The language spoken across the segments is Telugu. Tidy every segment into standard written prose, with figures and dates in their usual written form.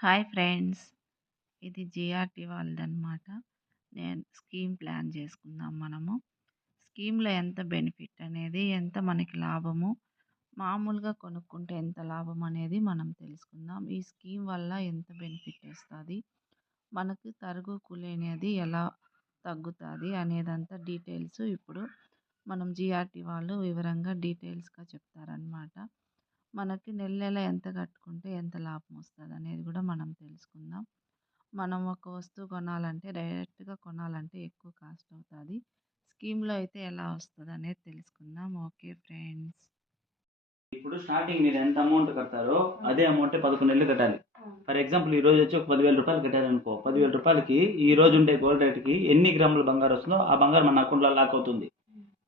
Hi friends. ఇది జిఆర్‌టి వాళ్ళదనమాట. నేను స్కీమ్ ప్లాన్ చేసుకుందాం మనము. స్కీమ్‌లో ఎంత బెనిఫిట్ అనేది, ఎంత మనకి లాభము, మామూలుగా కొనుక్కుంటే ఎంత లాభం అనేది మనం తెలుసుకుందాం. ఈ స్కీమ్ వల్ల ఎంత బెనిఫిట్ వస్తది, మనకు తరుగు కూలి అనేది ఎలా తగ్గుతది అనేదంతా డీటెయిల్స్ ఇప్పుడు మనం జిఆర్‌టి వాళ్ళు వివరంగా డీటెయిల్స్‌గా చెప్తారనమాట. మనకి నెల నెల ఎంత కట్టుకుంటే ఎంత లాభం వస్తదనేది కూడా మనం తెలుసుకుందాం. మనం ఒక వస్తువు కొనాలంటే డైరెక్ట్‌గా కొనాలంటే ఎక్కువ కాస్ట్ అవుతది. స్కీమ్‌లో అయితే ఎలా వస్తదనేది తెలుసుకుందాం. Okay friends. ఇప్పుడు స్టార్టింగ్ మీరు ఎంత అమౌంట్ కడతారో అదే అమౌంటే 11 నెలలు కట్టాలి. ఫర్ ఎగ్జాంపుల్ ఈ రోజు వచ్చి ఒక 10,000 రూపాయలు కట్టారనుకో, 10,000 రూపాయలకి ఈ రోజు ఉండే గోల్డ్ రేట్‌కి ఎన్ని గ్రాముల బంగారం వస్తుందో ఆ బంగారం మన అకౌంట్‌లో లాక్ అవుతుంది.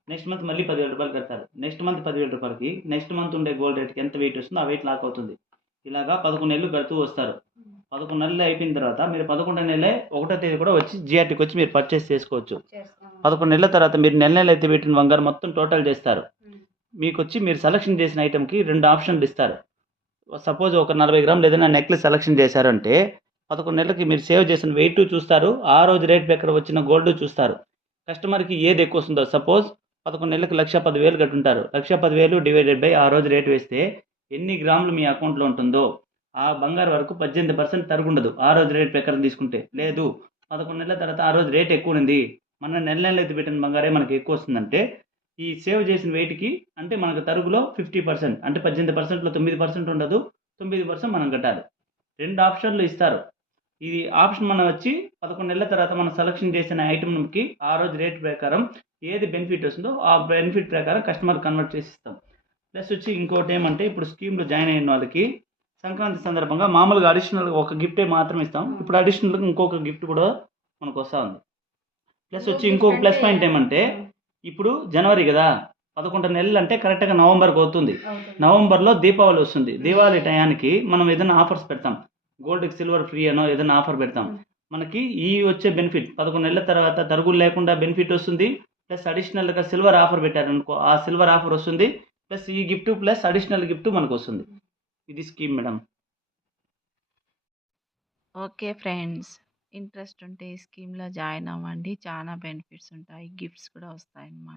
నెక్స్ట్ మంత్ మళ్ళీ 10,000 రూపాయలు కడతారు. నెక్స్ట్ మంత్ 10,000 రూపాయలకి నెక్స్ట్ మంత్ ఉండే గోల్డ్ రేట్‌కి ఎంత వెయిట్ వస్తుందో ఆ వెయిట్ లాక్ అవుతుంది. ఇలాగా 11 నెలలు కడుతూ వస్తారు. 11 నెలలు అయిపోయిన తర్వాత మీరు 11 నెలే ఒకటో తేదీ కూడా వచ్చి జిఆర్‌టీకి వచ్చి మీరు పర్చేస్ చేసుకోవచ్చు. 11 నెలల తర్వాత మీరు నెల నెల అయితే పెట్టిన బంగారం మొత్తం టోటల్ చేస్తారు. మీకొచ్చి మీరు సెలక్షన్ చేసిన ఐటెంకి 2 ఆప్షన్లు ఇస్తారు. సపోజ్ ఒక 40 గ్రాములు ఏదైనా నెక్లెస్ సెలక్షన్ చేశారంటే 11 నెలలకి మీరు సేవ్ చేసిన వెయిట్ చూస్తారు. ఆ రోజు రేట్ ప్రకారం వచ్చిన గోల్డ్ చూస్తారు. కస్టమర్‌కి ఏది ఎక్కువ వస్తుందో సపోజ్ 11 నెలలకి 1,10,000 కట్టుంటారు. 1,10,000 డివైడెడ్ బై ఆ రోజు రేట్ వేస్తే ఎన్ని గ్రాములు మీ అకౌంట్‌లో ఉంటుందో ఆ బంగారు వరకు 18% తరుగుండదు. ఆ రోజు రేట్ ప్రకారం తీసుకుంటే. లేదు 11 నెలల తర్వాత ఆ రోజు రేట్ ఎక్కువ ఉంది. మన నెల నెల ఎత్తి పెట్టిన బంగారే మనకి ఎక్కువ వస్తుందంటే ఈ సేవ్ చేసిన వెయిట్‌కి అంటే మనకు తరుగులో 50% అంటే 18%లో 9% ఉండదు. 9% మనం కట్టాలి. 2 ఆప్షన్‌లు ఇస్తారు. ఇది ఆప్షన్ మనం వచ్చి 11 నెలల తర్వాత మనం సెలక్షన్ చేసిన ఐటెంకి ఆ రోజు రేట్ ప్రకారం ఏది బెనిఫిట్ వస్తుందో ఆ బెనిఫిట్ ప్రకారం కస్టమర్ కన్వర్ట్ చేసి ఇస్తాం. ప్లస్ వచ్చి ఇంకోటి ఏమంటే ఇప్పుడు స్కీమ్‌లో జాయిన్ అయిన వాళ్ళకి సంక్రాంతి సందర్భంగా మామూలుగా అడిషనల్‌గా ఒక గిఫ్టే మాత్రం ఇస్తాం. ఇప్పుడు అడిషనల్‌గా ఇంకొక గిఫ్ట్ కూడా మనకు వస్తా ఉంది. ప్లస్ వచ్చి ఇంకొక ప్లస్ పాయింట్ ఏమంటే ఇప్పుడు జనవరి కదా 11 నెలలు అంటే కరెక్ట్గా నవంబర్కి అవుతుంది. నవంబర్లో దీపావళి వస్తుంది. దీపావళి టయానికి మనం ఏదైనా ఆఫర్స్ పెడతాం. గోల్డ్కి సిల్వర్ ఫ్రీ అనో ఏదైనా ఆఫర్ పెడతాం. మనకి ఈ వచ్చే బెనిఫిట్ 11 నెలల తర్వాత తరుగులు లేకుండా బెనిఫిట్ వస్తుంది. ప్లస్ అడిషనల్గా సిల్వర్ ఆఫర్ పెట్టారనుకో ఆ సిల్వర్ ఆఫర్ వస్తుంది. ప్లస్ ఈ గిఫ్ట్ ప్లస్ అడిషనల్ గిఫ్ట్ మనకు వస్తుంది. ఇది scheme madam. Okay friends. Interest ఉంటే ఈ స్కీమ్‌లో జాయిన్ అవ్వండి. చాలా బెనిఫిట్స్ ఉంటాయి. గిఫ్ట్స్ కూడా వస్తాయన్నమాట.